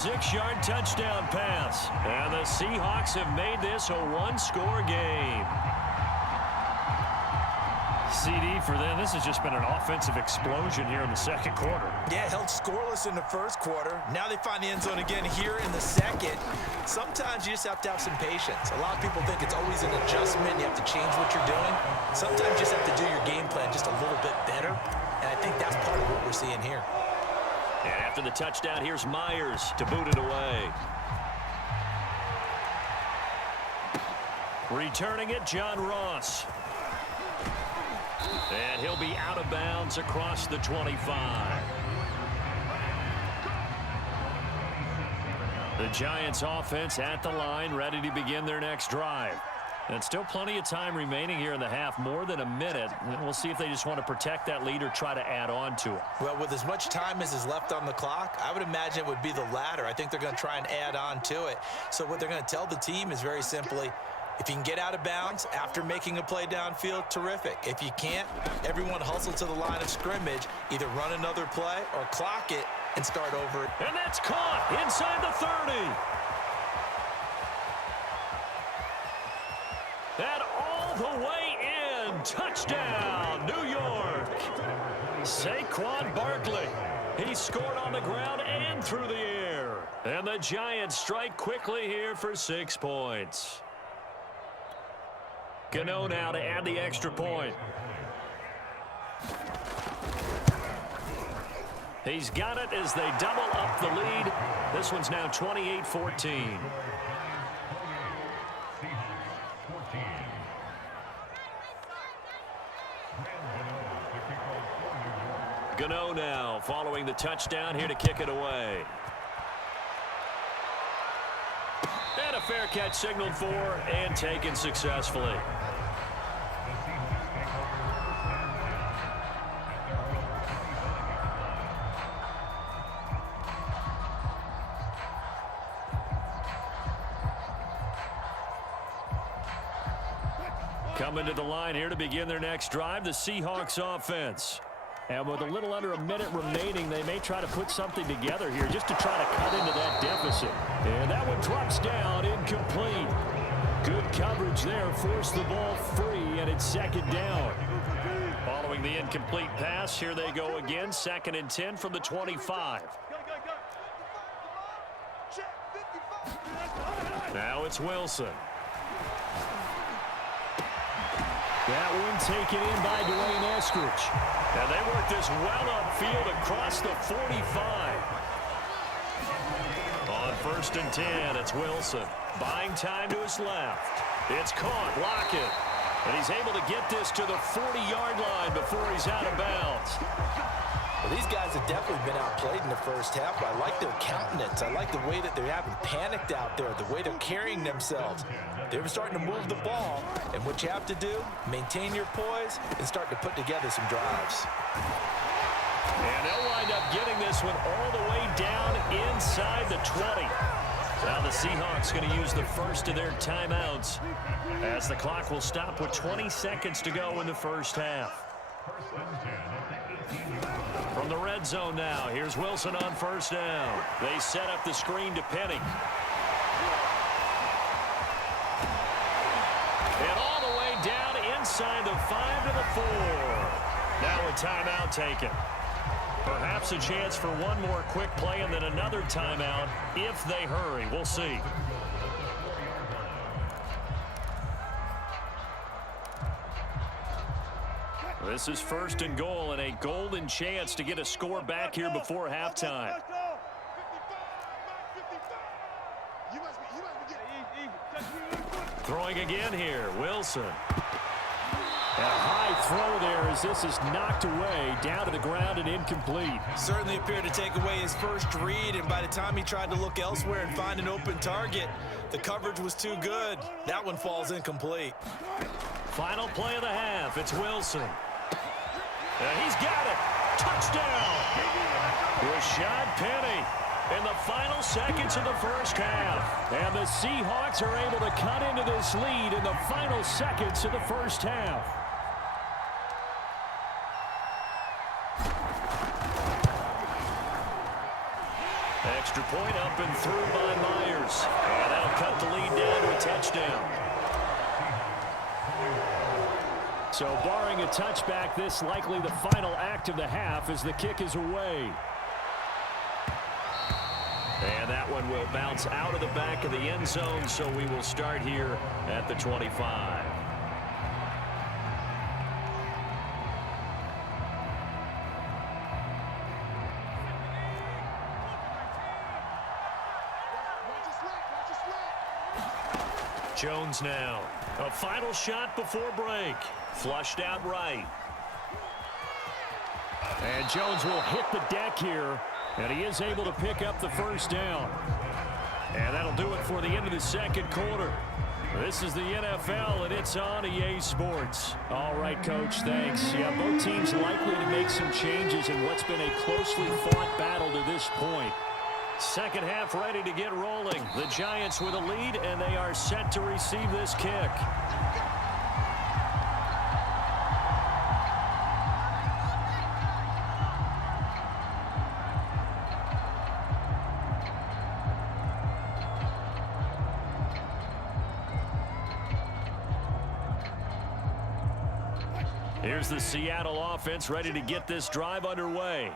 6-yard touchdown pass. And the Seahawks have made this a one-score game. CD for them. This has just been an offensive explosion here in the second quarter. Yeah, held scoreless in the first quarter. Now they find the end zone again here in the second. Sometimes you just have to have some patience. A lot of people think it's always an adjustment. You have to change what you're doing. Sometimes you just have to do your game plan just a little bit better. And I think that's part of what we're seeing here. And after the touchdown, here's Myers to boot it away. Returning it, John Ross. And he'll be out of bounds across the 25. The Giants offense at the line, ready to begin their next drive. And still plenty of time remaining here in the half, more than a minute. We'll see if they just want to protect that lead or try to add on to it. Well, with as much time as is left on the clock, I would imagine it would be the latter. I think they're going to try and add on to it. So what they're going to tell the team is very simply, if you can get out of bounds after making a play downfield, terrific. If you can't, everyone hustle to the line of scrimmage, either run another play or clock it and start over. And that's caught inside the 30. And all the way in. Touchdown, New York. Saquon Barkley. He scored on the ground and through the air. And the Giants strike quickly here for 6 points. Gano now to add the extra point. He's got it as they double up the lead. This one's now 28-14. Gano now following the touchdown here to kick it away. And a fair catch signaled for and taken successfully. Coming to the line here to begin their next drive, the Seahawks offense. And with a little under a minute remaining, they may try to put something together here just to try to cut into that deficit. And that one drops down, incomplete. Good coverage there, forced the ball free, and it's second down. Following the incomplete pass, here they go again, 2nd and 10 from the 25. Now it's Wilson. That one taken in by Dwayne Eskridge. And they work this well upfield across the 45. On 1st and 10, it's Wilson. Buying time to his left. It's caught. Lockett. And he's able to get this to the 40-yard line before he's out of bounds. Well, these guys have definitely been outplayed in the first half. I like their countenance. I like the way that they haven't panicked out there, the way they're carrying themselves. They're starting to move the ball, and what you have to do, maintain your poise and start to put together some drives. And they'll wind up getting this one all the way down inside the 20. Now the Seahawks going to use the first of their timeouts as the clock will stop with 20 seconds to go in the first half. From the red zone now, here's Wilson on 1st down. They set up the screen to Penny. And all the way down inside the 5 to the 4. Now a timeout taken. Perhaps a chance for one more quick play and then another timeout if they hurry. We'll see. This is 1st and goal and a golden chance to get a score back here before halftime. Throwing again here, Wilson. And a high throw there as this is knocked away, down to the ground and incomplete. Certainly appeared to take away his first read, and by the time he tried to look elsewhere and find an open target, the coverage was too good. That one falls incomplete. Final play of the half, it's Wilson. And he's got it. Touchdown. Rashad Penny in the final seconds of the first half. And the Seahawks are able to cut into this lead in the final seconds of the first half. Extra point up and through by Myers. And that'll cut the lead down to a touchdown. So barring a touchback, this likely the final act of the half as the kick is away. And that one will bounce out of the back of the end zone, so we will start here at the 25. Jones now. A final shot before break. Flushed out right. And Jones will hit the deck here, and he is able to pick up the first down. And that'll do it for the end of the second quarter. This is the NFL, and it's on EA Sports. All right, Coach, thanks. Yeah, both teams likely to make some changes in what's been a closely fought battle to this point. Second half ready to get rolling. The Giants with a lead, and they are set to receive this kick. Here's the Seattle offense ready to get this drive underway.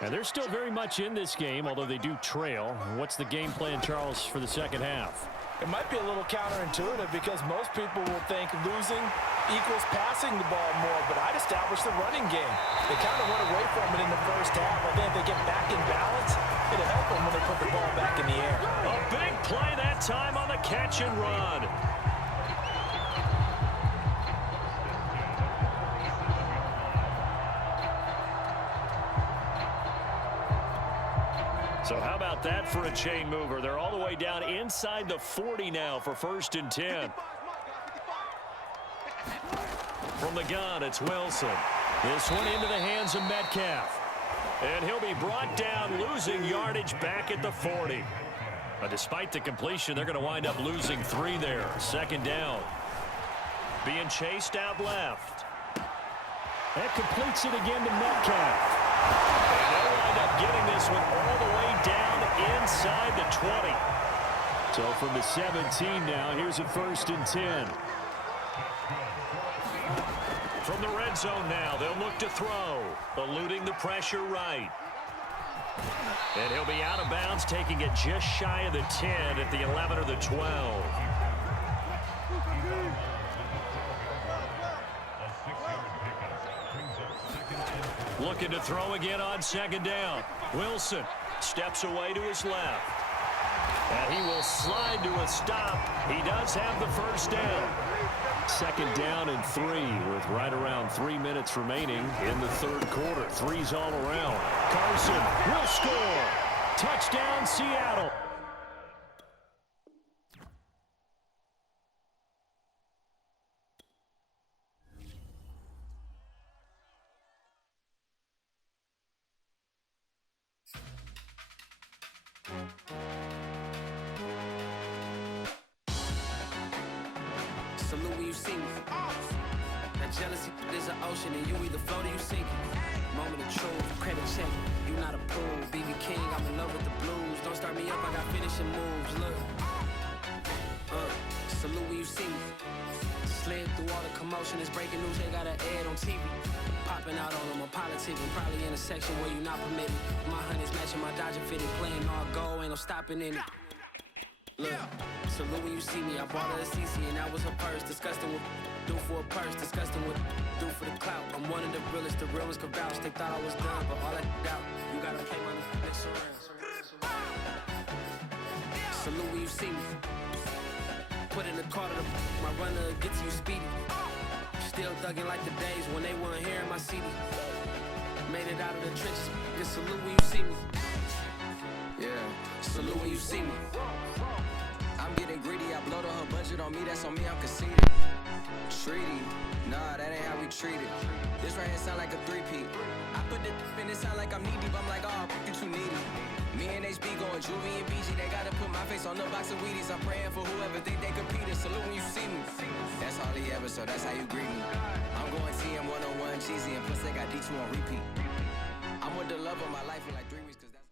And they're still very much in this game, although they do trail. What's the game plan, Charles, for the second half? It might be a little counterintuitive because most people will think losing equals passing the ball more, but I'd establish the running game. They kind of went away from it in the first half. I think if they get back in balance, it'll help them when they put the ball back in the air. A big play that time on the catch and run. So how about that for a chain mover? They're all the way down inside the 40 now for 1st and 10. From the gun, it's Wilson. This one into the hands of Metcalf. And he'll be brought down, losing yardage back at the 40. But despite the completion, they're going to wind up losing 3 there. 2nd down. Being chased out left. That completes it again to Metcalf. And they'll wind up getting this one all the way down inside the 20. So from the 17 now, here's a 1st and 10. From the red zone now, they'll look to throw. Eluding the pressure right. And he'll be out of bounds, taking it just shy of the 10 at the 11 or the 12. Looking to throw again on 2nd down. Wilson steps away to his left. And he will slide to a stop. He does have the 1st down. 2nd down and 3 with right around 3 minutes remaining in the 3rd quarter. 3's all around. Carson will score. Touchdown, Seattle. Salute when you see me. That jealousy is an ocean, and you either float or you sink it. Moment of truth, credit check. You not a pool, BB King. I'm in love with the blues. Don't start me up, I got finishing moves. Look, salute when you see me. Slid through all the commotion, it's breaking news. They got an ad on TV. Popping out on them, I'm politicking. Probably in a section where you not permitted. My honey's matching my Dodger fitted, playing all go, ain't no stopping in it. Look, salute when you see me. I bought her a CC and that was her purse. Disgusting with do for a purse. Disgusting with do for the clout. I'm one of the realest. The realest could vouch. They thought I was done, but all I doubt. You gotta play my next around. Salute when you see me. Put in the car to my runner gets you speedy. Still thugging like the days when they weren't here in my CD. Made it out of the trenches. Just salute when you see me. Yeah, salute when you see me. I'm getting greedy, I blow to her budget on me, that's on me, I'm conceited. Treaty, nah, that ain't how we treat it. This right here sound like a 3-peat. I put the in it sound like I'm knee deep, I'm like, oh, you too needy. Me and HB going Juvie and BG, they gotta put my face on the box of Wheaties. I'm praying for whoever think they competed, salute when you see me. That's all he ever, so that's how you greet me. I'm going TM 101 cheesy, and plus they got D2 on repeat. I'm with the love of my life in like 3 weeks, cause that's...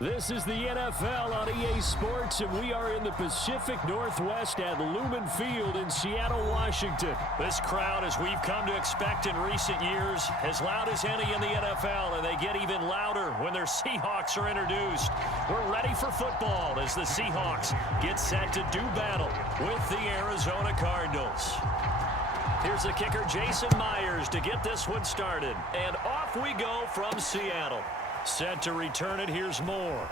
This is the NFL on EA Sports, and we are in the Pacific Northwest at Lumen Field in Seattle, Washington. This crowd, as we've come to expect in recent years, as loud as any in the NFL, and they get even louder when their Seahawks are introduced. We're ready for football as the Seahawks get set to do battle with the Arizona Cardinals. Here's the kicker, Jason Myers, to get this one started. And off we go from Seattle. Set to return it, here's Moore.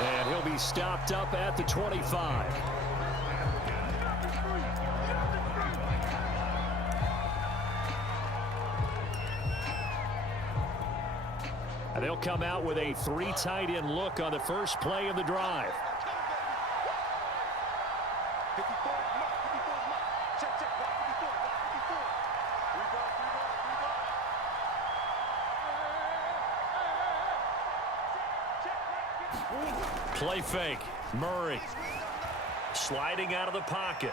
And he'll be stopped up at the 25. And they'll come out with a 3 tight end look on the first play of the drive. Play fake. Murray sliding out of the pocket.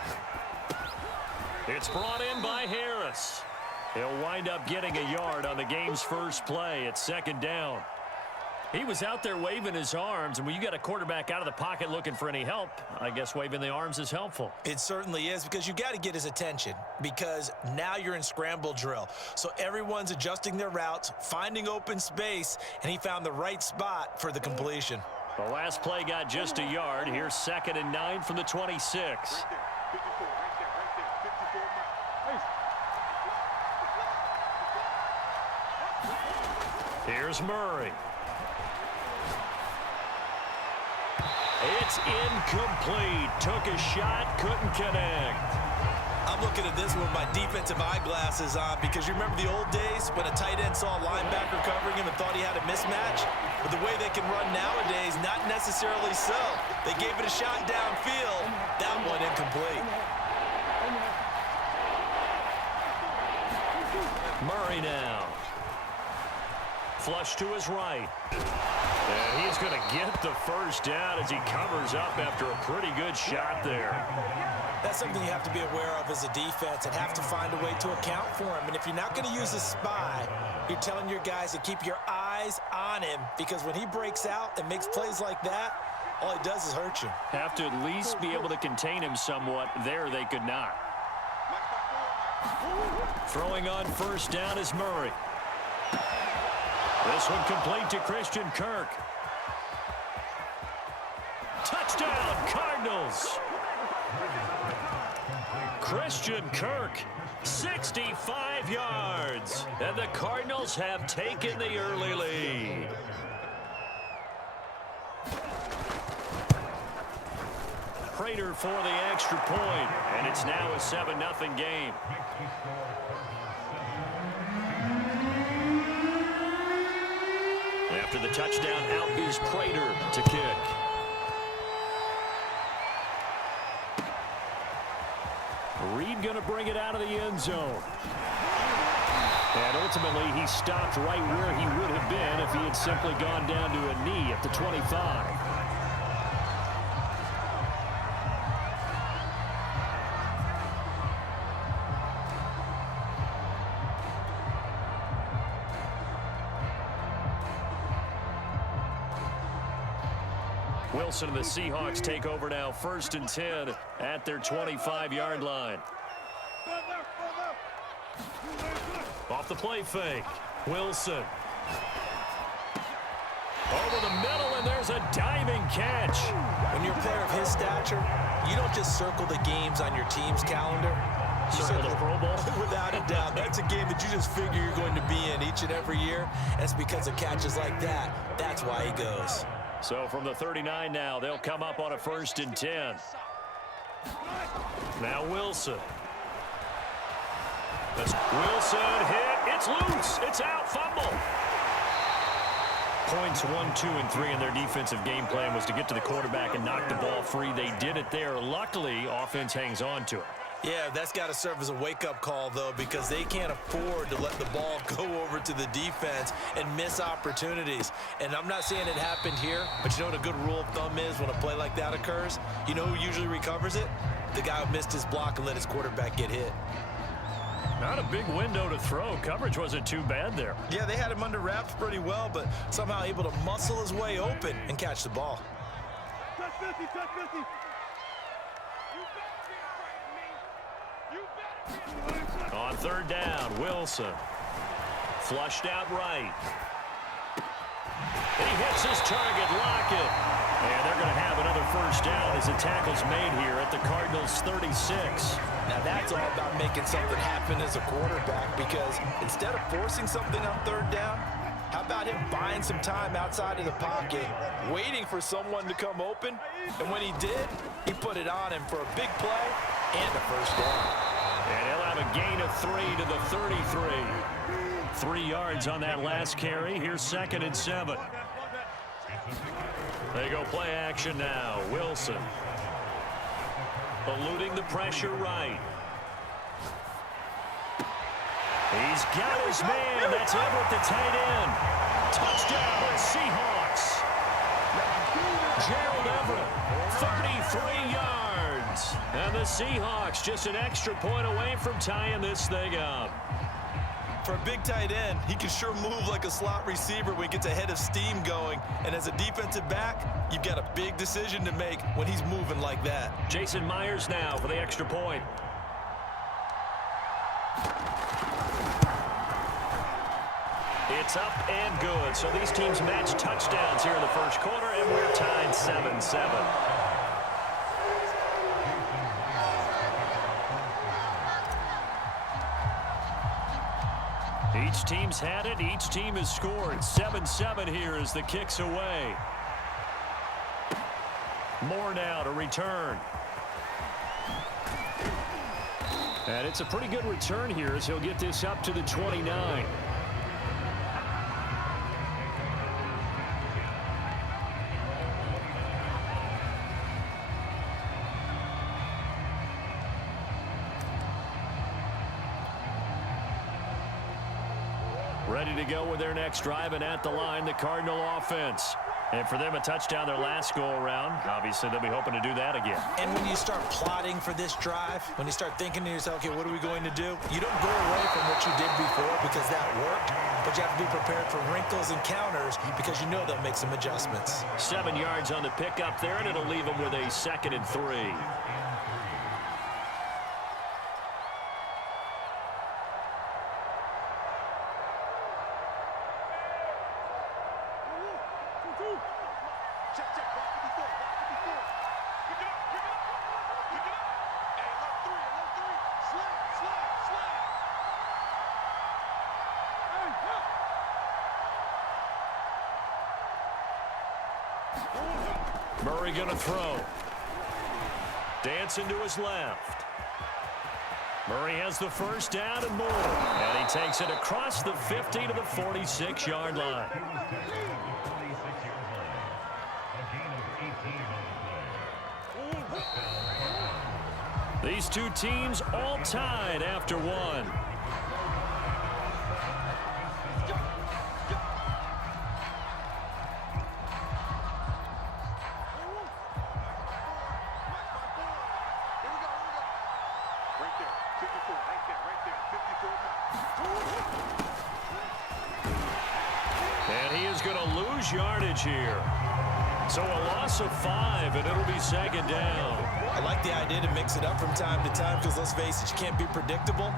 It's brought in by Harris. He'll wind up getting a yard on the game's first play at second down. He was out there waving his arms, and when you got a quarterback out of the pocket looking for any help, I guess waving the arms is helpful. It certainly is, because you got to get his attention, because now you're in scramble drill. So everyone's adjusting their routes, finding open space, and he found the right spot for the completion. The last play got just a yard. Here's 2nd and 9 from the 26. Here's Murray. It's incomplete. Took a shot, couldn't connect. I'm looking at this with my defensive eyeglasses on, because you remember the old days when a tight end saw a linebacker covering him and thought he had a mismatch? But the way they can run nowadays, not necessarily so. They gave it a shot downfield. That one incomplete. Murray now. Flush to his right. And he's going to get the first down as he covers up after a pretty good shot there. That's something you have to be aware of as a defense and have to find a way to account for him. And if you're not going to use a spy, you're telling your guys to keep your eyes on him, because when he breaks out and makes plays like that, all he does is hurt you. Have to at least be able to contain him somewhat. There they could not. Throwing on first down is Murray. This one complete to Christian Kirk. Touchdown, Cardinals. Christian Kirk, 65 yards. And the Cardinals have taken the early lead. Prater for the extra point, and it's now a 7-0 game. After the touchdown, out is Prater to kick. Reed going to bring it out of the end zone. And ultimately, he stopped right where he would have been if he had simply gone down to a knee at the 25. Wilson and the Seahawks take over now, 1st and 10 at their 25-yard line. Off the play fake, Wilson. Over the middle, and there's a diving catch. When you're a player of his stature, you don't just circle the games on your team's calendar. You Circle the Pro Bowl? Without a doubt. That's a game that you just figure you're going to be in each and every year. And it's because of catches like that. That's why he goes. So from the 39 now, they'll come up on a 1st and 10. Now Wilson. Wilson hit. It's loose. It's out. Fumble. Points 1, 2, and 3 in their defensive game plan was to get to the quarterback and knock the ball free. They did it there. Luckily, offense hangs on to it. Yeah, that's got to serve as a wake-up call, though, because they can't afford to let the ball go over to the defense and miss opportunities. And I'm not saying it happened here, but you know what a good rule of thumb is when a play like that occurs? You know who usually recovers it? The guy who missed his block and let his quarterback get hit. Not a big window to throw. Coverage wasn't too bad there. Yeah, they had him under wraps pretty well, but somehow able to muscle his way open and catch the ball. Touch 50, touch 50. On third down, Wilson. Flushed out right. And he hits his target, Lockett. And they're going to have another first down as the tackle's made here at the Cardinals' 36. Now that's all about making something happen as a quarterback, because instead of forcing something on third down, how about him buying some time outside of the pocket, waiting for someone to come open, and when he did, he put it on him for a big play and a first down. And he'll have a gain of 3 to the 33. 3 yards on that last carry. Here's 2nd and 7. They go play action now. Wilson. Eluding the pressure right. He's got his man. That's Everett, the tight end. Touchdown, Seahawks. Gerald Everett, 33 yards. And the Seahawks just an extra point away from tying this thing up. For a big tight end, he can sure move like a slot receiver when he gets a head of steam going. And as a defensive back, you've got a big decision to make when he's moving like that. Jason Myers now for the extra point. It's up and good. So these teams match touchdowns here in the first quarter, and we're tied 7-7. Each team's had it. Each team has scored. 7-7 here as the kick's away. Moore now to return. And it's a pretty good return here as he'll get this up to the 29. Ready to go with their next drive, and at the line, the Cardinal offense. And for them, a touchdown their last go-around. Obviously, they'll be hoping to do that again. And when you start plotting for this drive, when you start thinking to yourself, okay, what are we going to do? You don't go away from what you did before because that worked, but you have to be prepared for wrinkles and counters because you know they'll make some adjustments. 7 yards on the pickup there, and it'll leave them with a 2nd and 3. Murray going to throw. Dancing to his left. Murray has the first down and more. And he takes it across the 50 to the 46-yard line. These two teams all tied after one. And he is going to lose yardage here. So a loss of 5, and it'll be 2nd down. I like the idea to mix it up from time to time because, let's face it, you can't be predictable.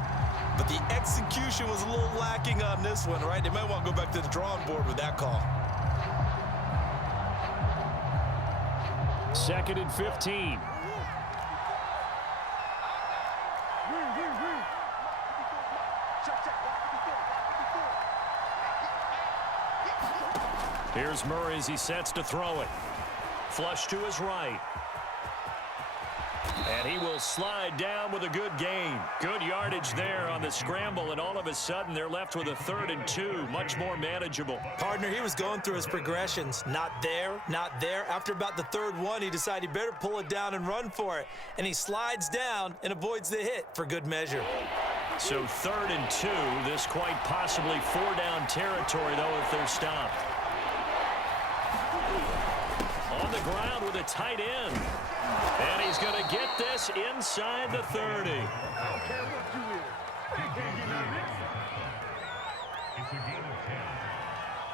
But the execution was a little lacking on this one, right? They might want to go back to the drawing board with that call. 2nd and 15. Here's Murray as he sets to throw it. Flush to his right. And he will slide down with a good gain. Good yardage there on the scramble, and all of a sudden they're left with a 3rd and 2. Much more manageable. Partner, he was going through his progressions. Not there, not there. After about the 3rd one, he decided he better pull it down and run for it. And he slides down and avoids the hit for good measure. So 3rd and 2. This quite possibly 4-down territory, though, if they're stopped. On the ground with a tight end. And he's going to get this inside the 30. It's a game of 10.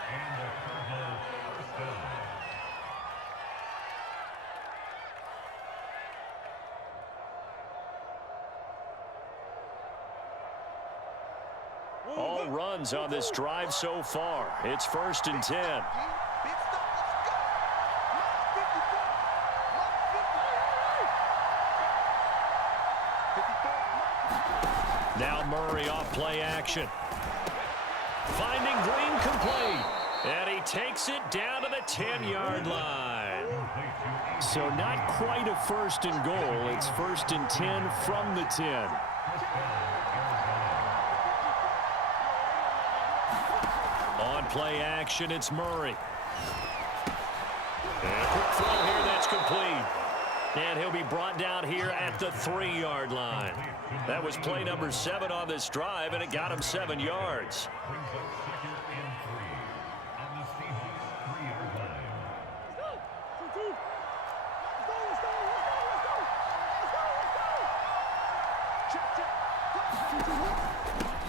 And the Cardinals first down. All runs on this drive so far. It's 1st and 10. Now Murray off play action. Finding Green complete. And he takes it down to the 10-yard line. So not quite a 1st and goal. It's 1st and 10 from the 10. On play action, it's Murray. And a quick throw here that's complete. And he'll be brought down here at the 3-yard line. That was play number 7 on this drive, and it got him 7 yards. Brings up 2nd and 3 on the Seahawks 3-yard line.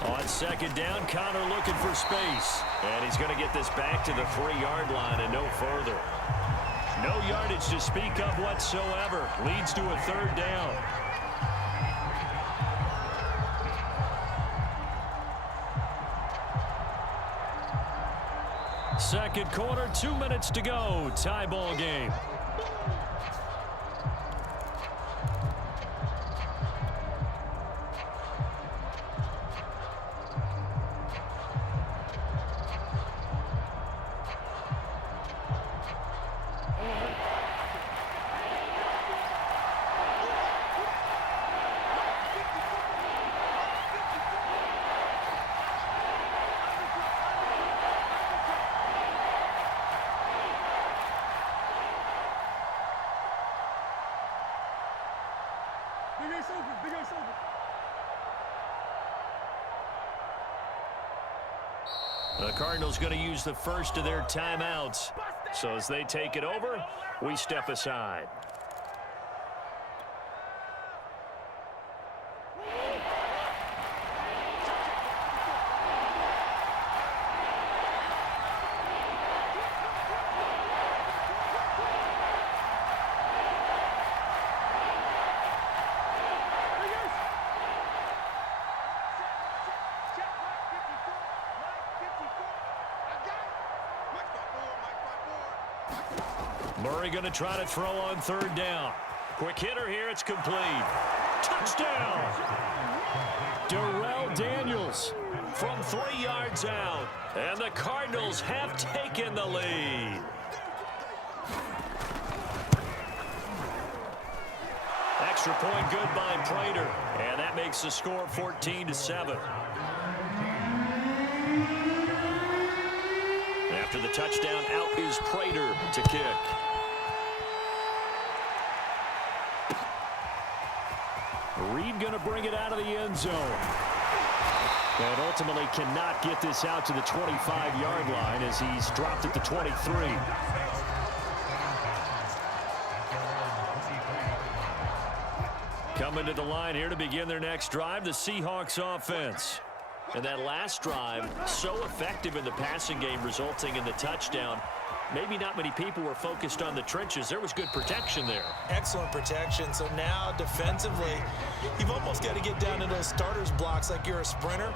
On 2nd down, Connor looking for space. And he's going to get this back to the 3-yard line and no further. No yardage to speak of whatsoever. Leads to a 3rd down. Second quarter, 2 minutes to go. Tie ball game. The Cardinals going to use the first of their timeouts. So as they take it over, we step aside. Murray going to try to throw on 3rd down. Quick hitter here. It's complete. Touchdown. Darrell Daniels from 3 yards out. And the Cardinals have taken the lead. Extra point good by Prater. And that makes the score 14-7. After the touchdown, out is Prater to kick. Reed going to bring it out of the end zone. And ultimately cannot get this out to the 25-yard line as he's dropped at the 23. Coming to the line here to begin their next drive, the Seahawks offense. And that last drive, so effective in the passing game, resulting in the touchdown. Maybe not many people were focused on the trenches. There was good protection there. Excellent protection. So now defensively, you've almost got to get down to those starters blocks like you're a sprinter.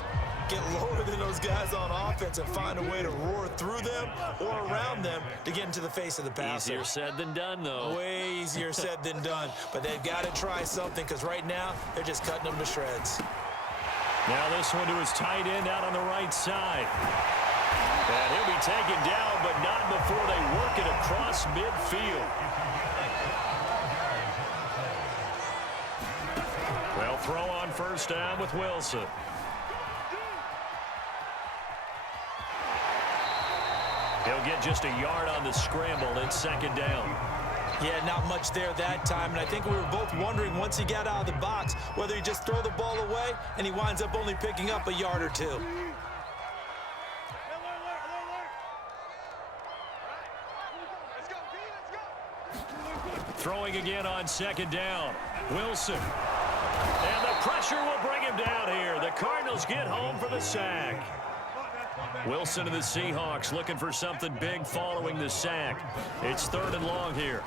Get lower than those guys on offense and find a way to roar through them or around them to get into the face of the passer. Easier said than done, though. Way easier said than done. But they've got to try something because right now they're just cutting them to shreds. Now this one to his tight end out on the right side. And he'll be taken down, but not before they work it across midfield. Well, throw on 1st down with Wilson. He'll get just a yard on the scramble. It's 2nd down. Yeah, not much there that time, and I think we were both wondering once he got out of the box whether he just throw the ball away and he winds up only picking up a yard or two. Throwing again on 2nd down. Wilson. And the pressure will bring him down here. The Cardinals get home for the sack. Wilson of the Seahawks looking for something big following the sack. It's 3rd and long here.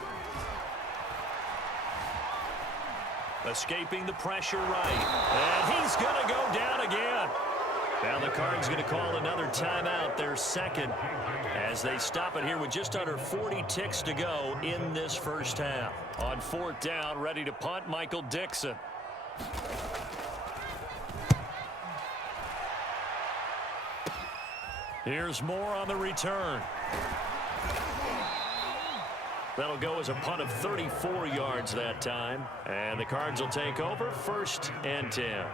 Escaping the pressure right. And he's going to go down again. Now the Cardinals going to call another timeout, their second, as they stop it here with just under 40 ticks to go in this first half. On 4th down, ready to punt, Michael Dixon. Here's Moore on the return. That'll go as a punt of 34 yards that time. And the Cards will take over 1st and 10.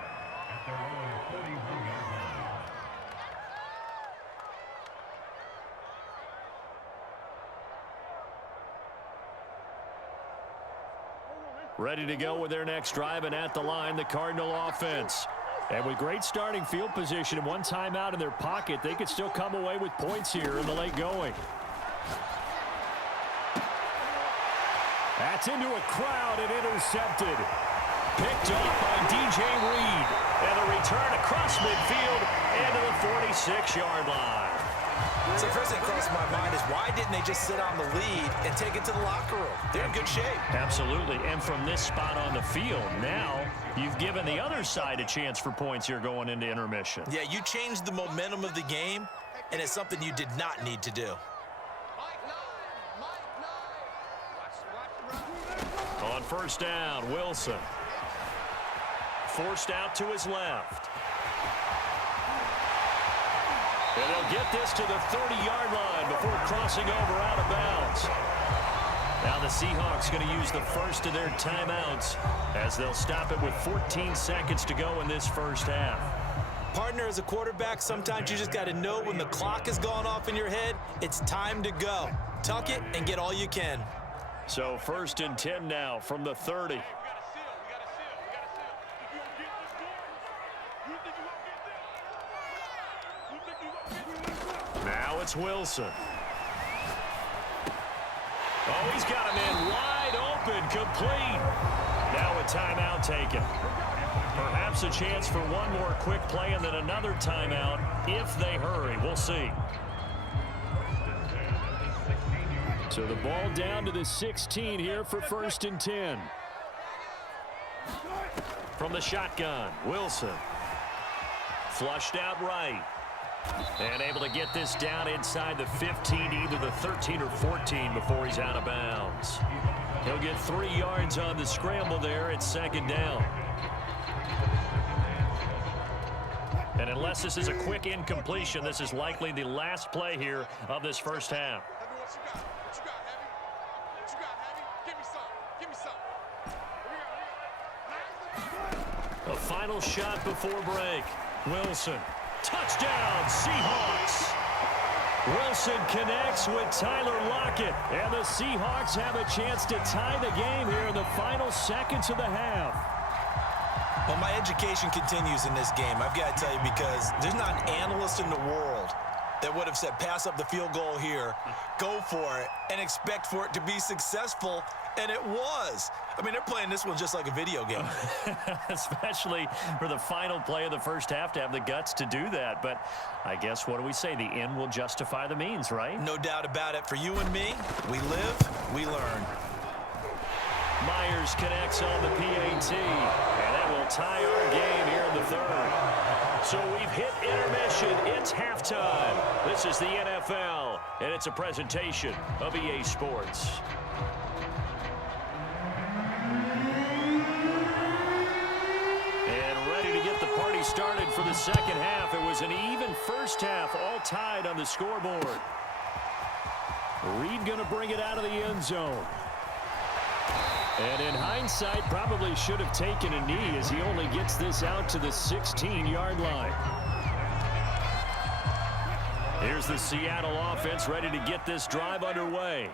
Ready to go with their next drive, and at the line, the Cardinal offense. And with great starting field position and one timeout in their pocket, they could still come away with points here in the late going. That's into a crowd and intercepted. Picked off by DJ Reed. And a return across midfield and to the 46-yard line. So the first thing that crosses my mind is why didn't they just sit on the lead and take it to the locker room? They're in good shape. Absolutely. And from this spot on the field, now you've given the other side a chance for points here going into intermission. Yeah, you changed the momentum of the game, and it's something you did not need to do. On 1st down, Wilson. Forced out to his left. And they'll get this to the 30-yard line before crossing over out of bounds. Now the Seahawks going to use the first of their timeouts as they'll stop it with 14 seconds to go in this first half. Partner, as a quarterback, sometimes you just got to know when the clock has gone off in your head, it's time to go. Tuck it and get all you can. So 1st and 10 now from the 30. Now it's Wilson. Oh, he's got him in wide open, complete. Now a timeout taken. Perhaps a chance for one more quick play and then another timeout if they hurry. We'll see. So the ball down to the 16 here for 1st and 10. From the shotgun, Wilson. Flushed out right. And able to get this down inside the 15, either the 13 or 14 before he's out of bounds. He'll get 3 yards on the scramble there at 2nd down. And unless this is a quick incompletion, this is likely the last play here of this first half. A final shot before break. Wilson. Touchdown, Seahawks. Wilson connects with Tyler Lockett. And the Seahawks have a chance to tie the game here in the final seconds of the half. Well, my education continues in this game, I've got to tell you, because there's not an analyst in the world that would have said pass up the field goal here, go for it, and expect for it to be successful, and it was. I mean, they're playing this one just like a video game. Especially for the final play of the first half to have the guts to do that. But I guess, what do we say? The end will justify the means, right? No doubt about it. For you and me, we live, we learn. Myers connects on the PAT, and that will tie our game here in the 3rd. So we've hit intermission. It's halftime. This is the NFL, and it's a presentation of EA Sports. And ready to get the party started for the second half. It was an even first half, all tied on the scoreboard. Reed going to bring it out of the end zone. And in hindsight, probably should have taken a knee as he only gets this out to the 16-yard line. Here's the Seattle offense ready to get this drive underway.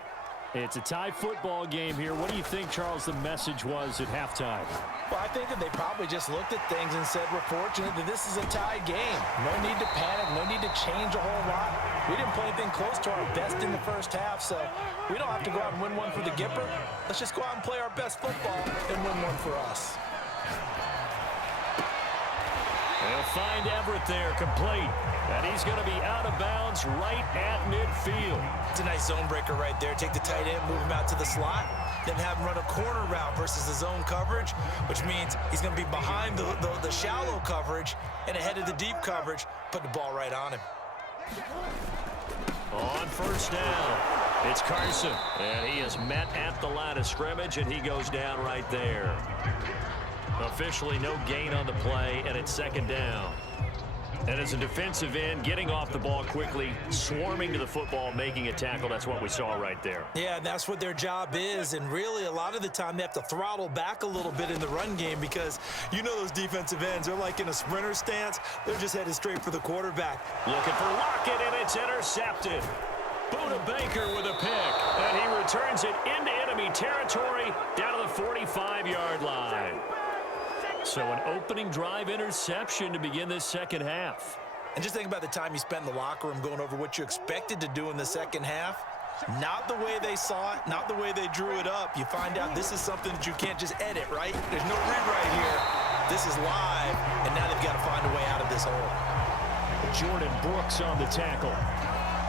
It's a tie football game here. What do you think, Charles, the message was at halftime? Well, I think that they probably just looked at things and said, we're fortunate that this is a tie game. No need to panic, no need to change a whole lot. We didn't play anything close to our best in the first half, so we don't have to go out and win one for the Gipper. Let's just go out and play our best football and win one for us. They'll find Everett there, complete. And he's going to be out of bounds right at midfield. It's a nice zone breaker right there. Take the tight end, move him out to the slot, then have him run a corner route versus the zone coverage, which means he's going to be behind the shallow coverage and ahead of the deep coverage. Put the ball right on him. On first down, it's Carson. And he is met at the line of scrimmage, and he goes down right there. Officially no gain on the play, and it's second down. And as a defensive end, getting off the ball quickly, swarming to the football, making a tackle, that's what we saw right there. Yeah, and that's what their job is. And really, a lot of the time, they have to throttle back a little bit in the run game because you know those defensive ends, they're like in a sprinter stance. They're just headed straight for the quarterback. Looking for Lockett, and it's intercepted. Buda Baker with a pick, and he returns it into enemy territory down to the 45-yard line. So an opening drive interception to begin this second half. And just think about the time you spent in the locker room going over what you expected to do in the second half. Not the way they saw it, not the way they drew it up. You find out this is something that you can't just edit, right? There's no rewrite here. This is live, and now they've got to find a way out of this hole. Jordan Brooks on the tackle.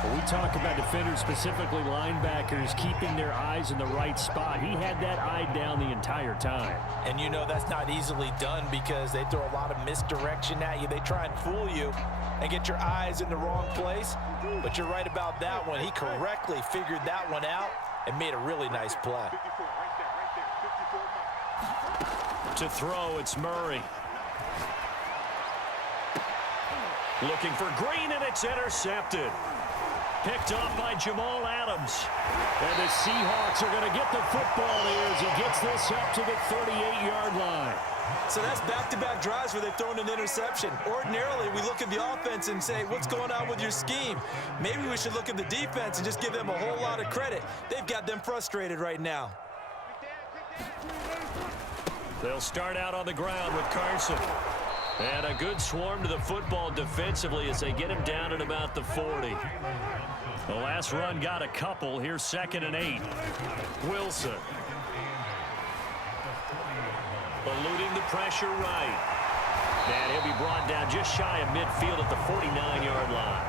When we talk about defenders, specifically linebackers, keeping their eyes in the right spot, he had that eye down the entire time. And you know that's not easily done because they throw a lot of misdirection at you. They try and fool you and get your eyes in the wrong place. But you're right about that one. He correctly figured that one out and made a really nice play. To throw, it's Murray. Looking for Green, and it's intercepted. Picked off by Jamal Adams. And the Seahawks are going to get the football here as he gets this up to the 38-yard line. So that's back-to-back drives where they've thrown an interception. Ordinarily, we look at the offense and say, what's going on with your scheme? Maybe we should look at the defense and just give them a whole lot of credit. They've got them frustrated right now. They'll start out on the ground with Carson. And a good swarm to the football defensively as they get him down at about the 40. The last run got a couple. Here's 2nd and 8. Wilson. Eluding the pressure right. And he'll be brought down just shy of midfield at the 49-yard line.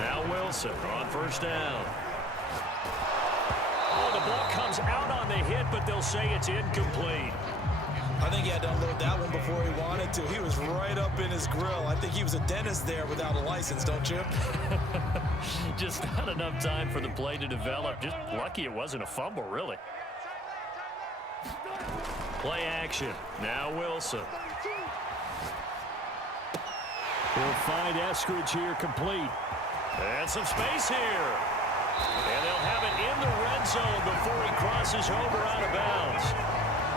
Now Wilson on first down. Oh, the ball comes out on the hit, but they'll say it's incomplete. I think he had to unload that one before he wanted to. He was right up in his grill. I think he was a dentist there without a license, don't you? Just not enough time for the play to develop. Just lucky it wasn't a fumble, really. Play action. Now Wilson. He'll find Eskridge here complete. And some space here. And they'll have it in the red zone before he crosses over out of bounds.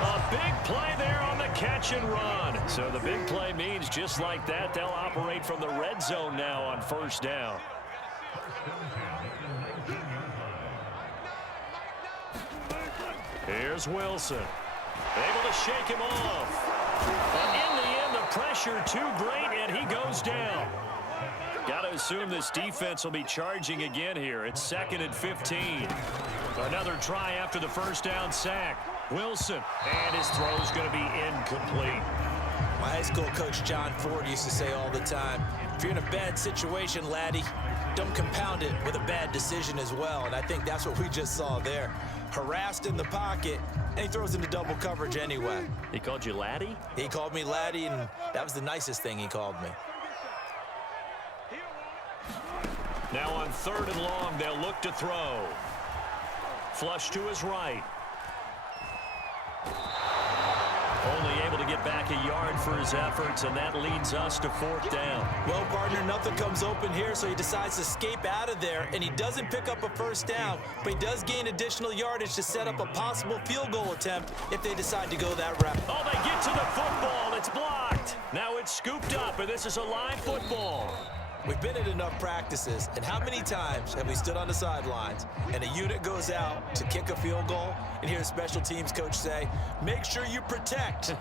A big play there on the catch and run. So the big play means just like that, they'll operate from the red zone now on first down. Here's Wilson. Able to shake him off. But in the end, the pressure too great, and he goes down. Got to assume this defense will be charging again here. It's 2nd and 15. Another try after the first down sack. Wilson, and his throw's going to be incomplete. My high school coach, John Ford, used to say all the time, if you're in a bad situation, laddie, don't compound it with a bad decision as well. And I think that's what we just saw there. Harassed in the pocket, and he throws into double coverage anyway. He called you laddie? He called me laddie, and that was the nicest thing he called me. Now on 3rd and long, they'll look to throw. Flush to his right. Only able to get back a yard for his efforts, and that leads us to 4th down. Well, partner, nothing comes open here, so he decides to escape out of there, and he doesn't pick up a first down, but he does gain additional yardage to set up a possible field goal attempt if they decide to go that route. Oh, they get to the football. It's blocked. Now it's scooped up, and this is a live football. We've been at enough practices, and how many times have we stood on the sidelines and a unit goes out to kick a field goal and hear a special teams coach say, make sure you protect.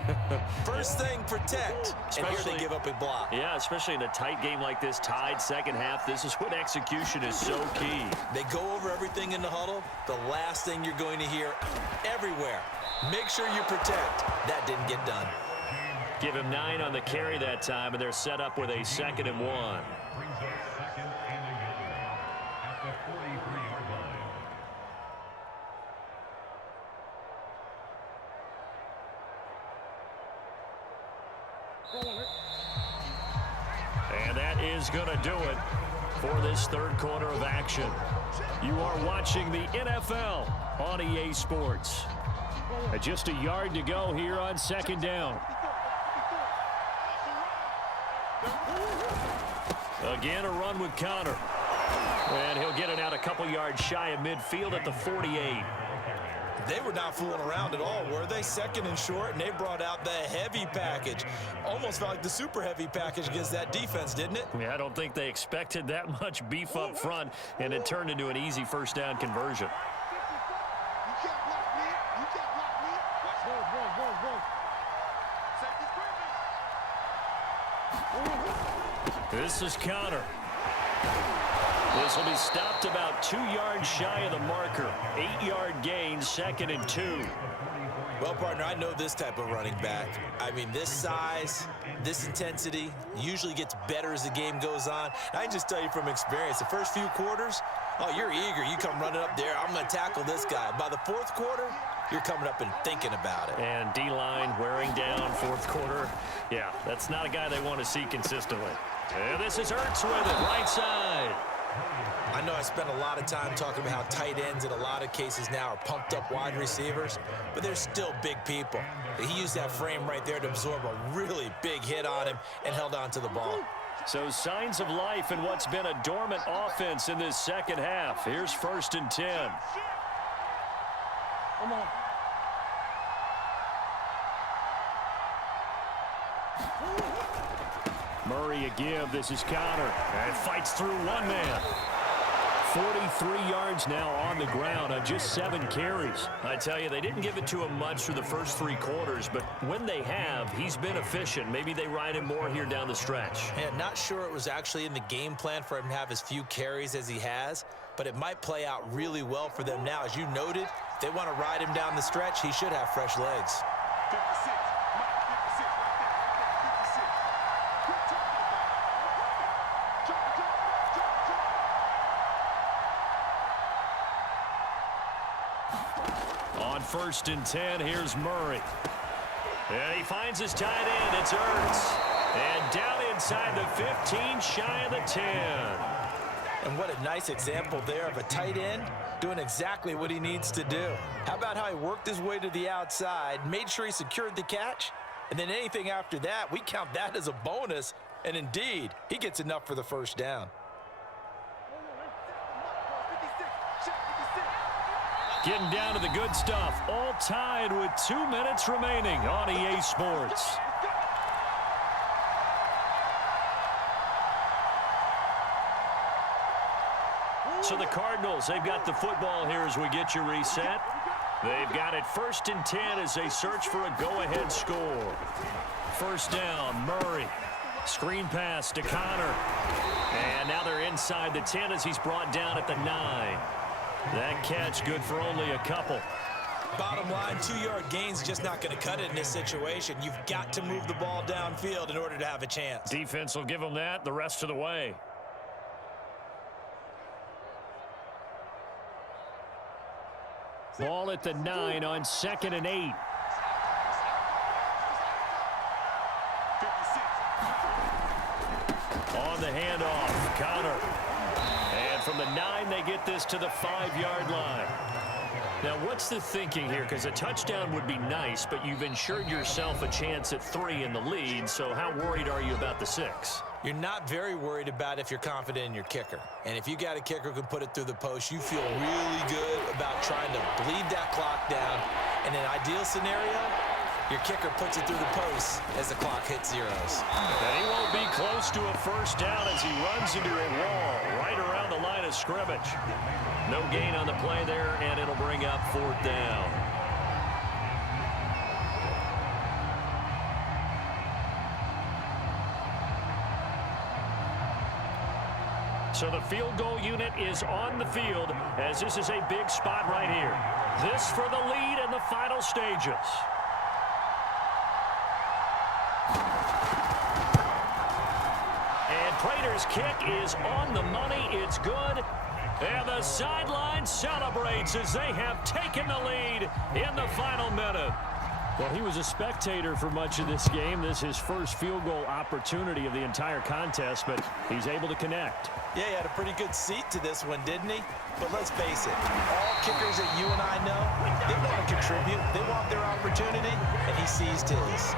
First thing, protect. And here they give up a block. Yeah, especially in a tight game like this, tied second half. This is when execution is so key. They go over everything in the huddle. The last thing you're going to hear everywhere, make sure you protect. That didn't get done. Give him 9 on the carry that time, and they're set up with a 2nd and 1. Brings up 2nd and a yard at the 43-yard line. And that is going to do it for this third quarter of action. You are watching the NFL on EA Sports. Just a yard to go here on 2nd down. Again, a run with Connor. And he'll get it out a couple yards shy of midfield at the 48. They were not fooling around at all, were they? 2nd and short, and they brought out the heavy package. Almost felt like the super heavy package against that defense, didn't it? Yeah, I don't think they expected that much beef up front, and it turned into an easy first down conversion. This is Connor. This will be stopped about 2 yards shy of the marker. 8-yard gain, 2nd and 2. Well, partner, I know this type of running back. I mean, this size, this intensity usually gets better as the game goes on. I can just tell you from experience, the first few quarters, oh, you're eager. You come running up there, I'm going to tackle this guy. By the 4th quarter, you're coming up and thinking about it. And D-line wearing down 4th quarter. Yeah, that's not a guy they want to see consistently. And this is Ertz with it, right side. I know I spent a lot of time talking about how tight ends in a lot of cases now are pumped up wide receivers, but they're still big people. He used that frame right there to absorb a really big hit on him and held on to the ball. So signs of life in what's been a dormant offense in this second half. Here's 1st and 10. Come on. Murray a give. This is Connor. And fights through one man. 43 yards now on the ground on just 7 carries. I tell you, they didn't give it to him much through the first 3 quarters, but when they have, he's been efficient. Maybe they ride him more here down the stretch. And not sure it was actually in the game plan for him to have as few carries as he has, but it might play out really well for them now. As you noted, if they want to ride him down the stretch, he should have fresh legs. 56. On 1st and 10, here's Murray. And he finds his tight end. It's Ertz. And down inside the 15, shy of the 10. And what a nice example there of a tight end doing exactly what he needs to do. How about how he worked his way to the outside, made sure he secured the catch, and then anything after that, we count that as a bonus. And indeed, he gets enough for the first down. Getting down to the good stuff. All tied with 2 minutes remaining on EA Sports. So the Cardinals, they've got the football here as we get you reset. They've got it 1st and 10 as they search for a go-ahead score. First down, Murray. Screen pass to Connor. And now they're inside the 10 as he's brought down at the 9. That catch good for only a couple. Bottom line, 2-yard gain's just not going to cut it in this situation. You've got to move the ball downfield in order to have a chance. Defense will give them that the rest of the way. Ball at the 9 on 2nd and 8. On the handoff, Connor. And from the 9, they get this to the 5-yard line. Now, what's the thinking here? Because a touchdown would be nice, but you've ensured yourself a chance at 3 in the lead, so how worried are you about the 6? You're not very worried about if you're confident in your kicker. And if you got a kicker who can put it through the post, you feel really good about trying to bleed that clock down. In an ideal scenario, your kicker puts it through the post as the clock hits zeros. And he won't be close to a first down as he runs into a wall right around the line of scrimmage. No gain on the play there, and it'll bring up 4th down. So the field goal unit is on the field as this is a big spot right here. This for the lead in the final stages. And Prater's kick is on the money. It's good. And the sideline celebrates as they have taken the lead in the final minute. Well, he was a spectator for much of this game. This is his first field goal opportunity of the entire contest, but he's able to connect. Yeah, he had a pretty good seat to this one, didn't he? But let's face it, all kickers that you and I know, they want to contribute. They want their opportunity, and he seized his.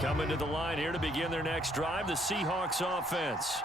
Coming to the line here to begin their next drive, the Seahawks offense.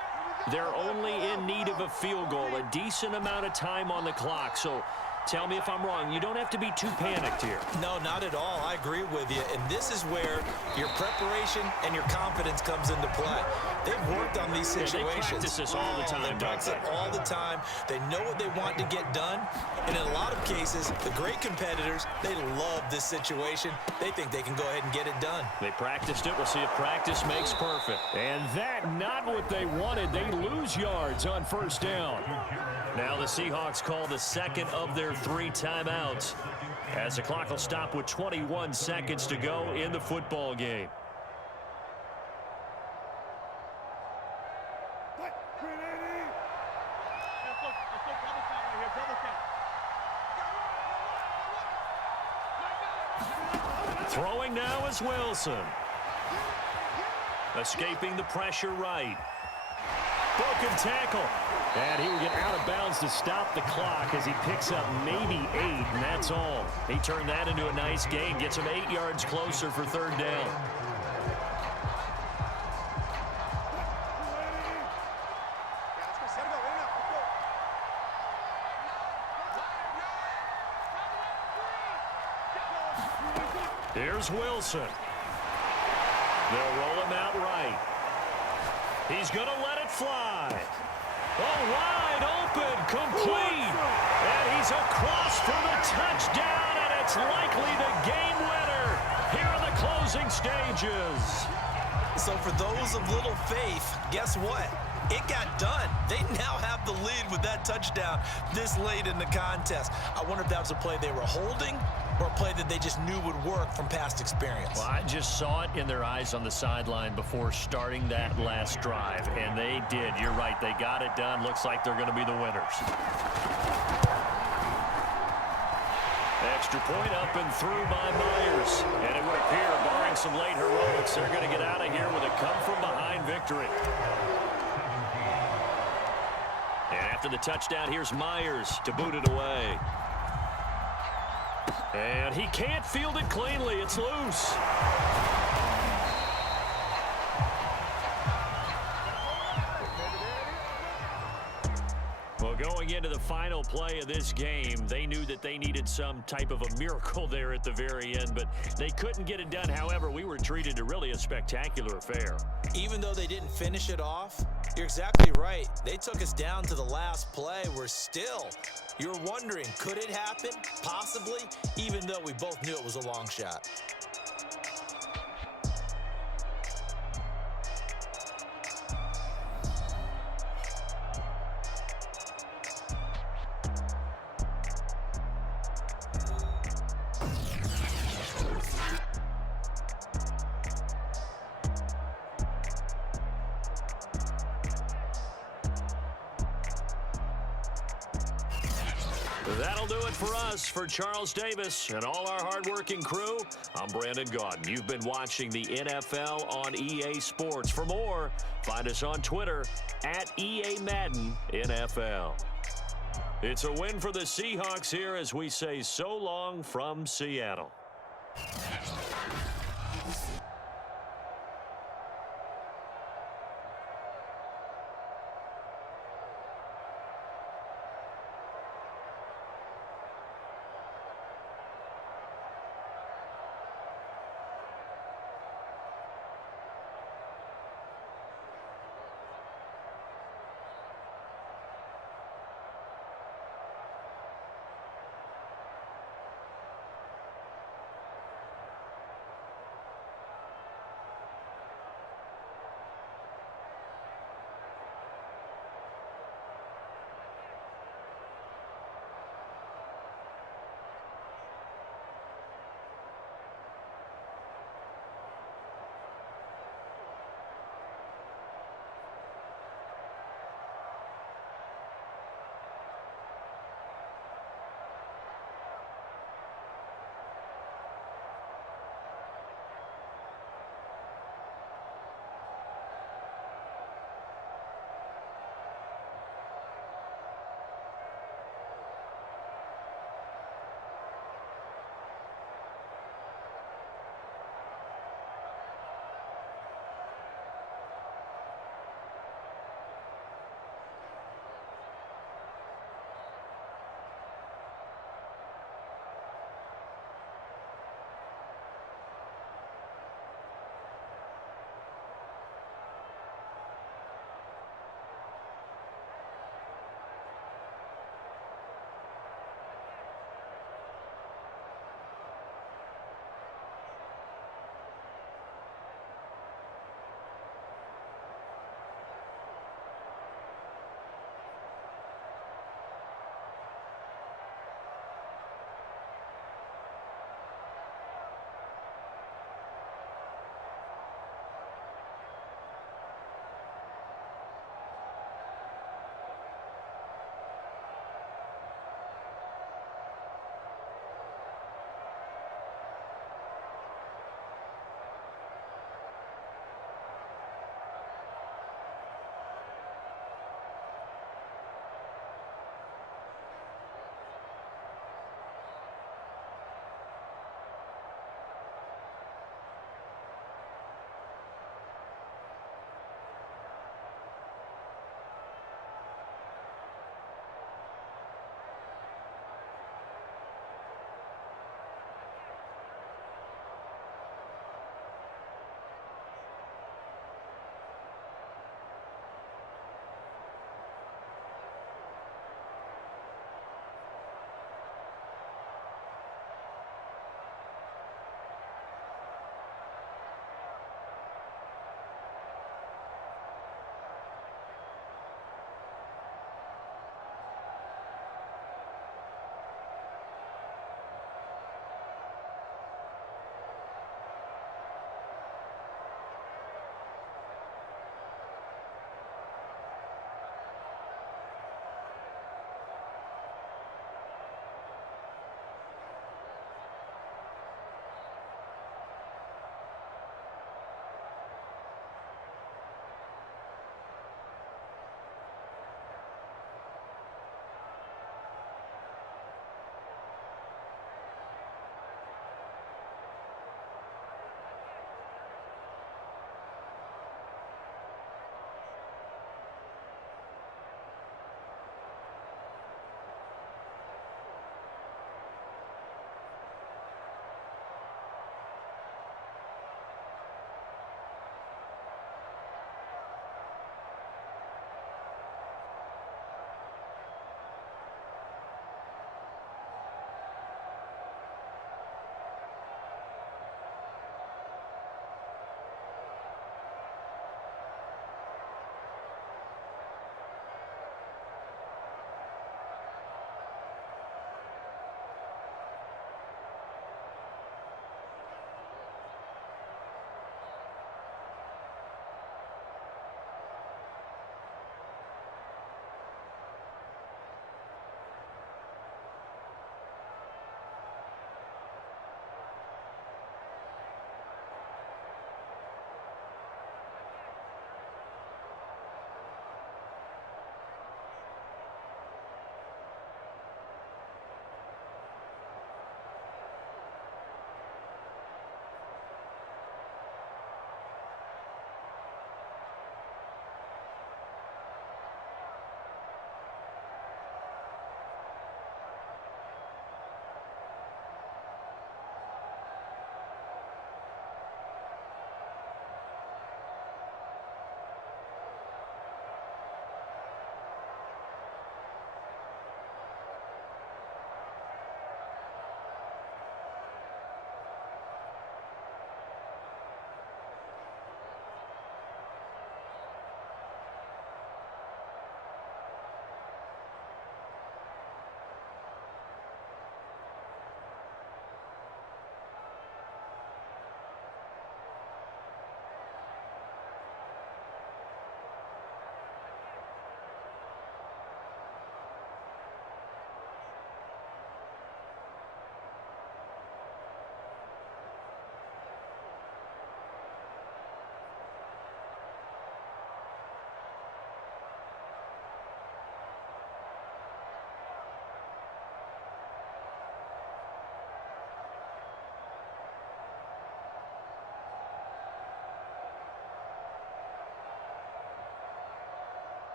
They're only in need of a field goal, a decent amount of time on the clock. So tell me if I'm wrong. You don't have to be too panicked here. No, not at all. I agree with you. And this is where your preparation and your confidence comes into play. They've worked on these situations. They practice this all the time. They practice it all the time. They know what they want to get done. And in a lot of cases, the great competitors, they love this situation. They think they can go ahead and get it done. They practiced it. We'll see if practice makes perfect. And that, not what they wanted. They lose yards on first down. Now the Seahawks call the second of their 3 timeouts as the clock will stop with 21 seconds to go in the football game. Throwing now is Wilson. Escaping the pressure right. Broken tackle. And he will get out of bounds to stop the clock as he picks up maybe 8, and that's all. He turned that into a nice gain. Gets him 8 yards closer for 3rd down. Here's Wilson. They'll roll him out right. He's going to let it fly. Oh, wide open, complete. And he's across for the touchdown, and it's likely the game winner here in the closing stages. So for those of little faith, guess what? It got done. They now have the lead with that touchdown this late in the contest. I wonder if that was a play they were holding or a play that they just knew would work from past experience. Well, I just saw it in their eyes on the sideline before starting that last drive, and they did. You're right. They got it done. Looks like they're going to be the winners. Extra point up and through by Myers. And it would appear, barring some late heroics, they're going to get out of here with a come-from-behind victory. And after the touchdown, here's Myers to boot it away. And he can't field it cleanly. It's loose. Well, going into the final play of this game, they knew that they needed some type of a miracle there at the very end, but they couldn't get it done. However, we were treated to really a spectacular affair. Even though they didn't finish it off, you're exactly right. They took us down to the last play. We're still, you're wondering, could it happen? Possibly, even though we both knew it was a long shot. That'll do it for us. For Charles Davis and all our hardworking crew, I'm Brandon Gaudin. You've been watching the NFL on EA Sports. For more, find us on Twitter at EA Madden NFL. It's a win for the Seahawks here as we say so long from Seattle.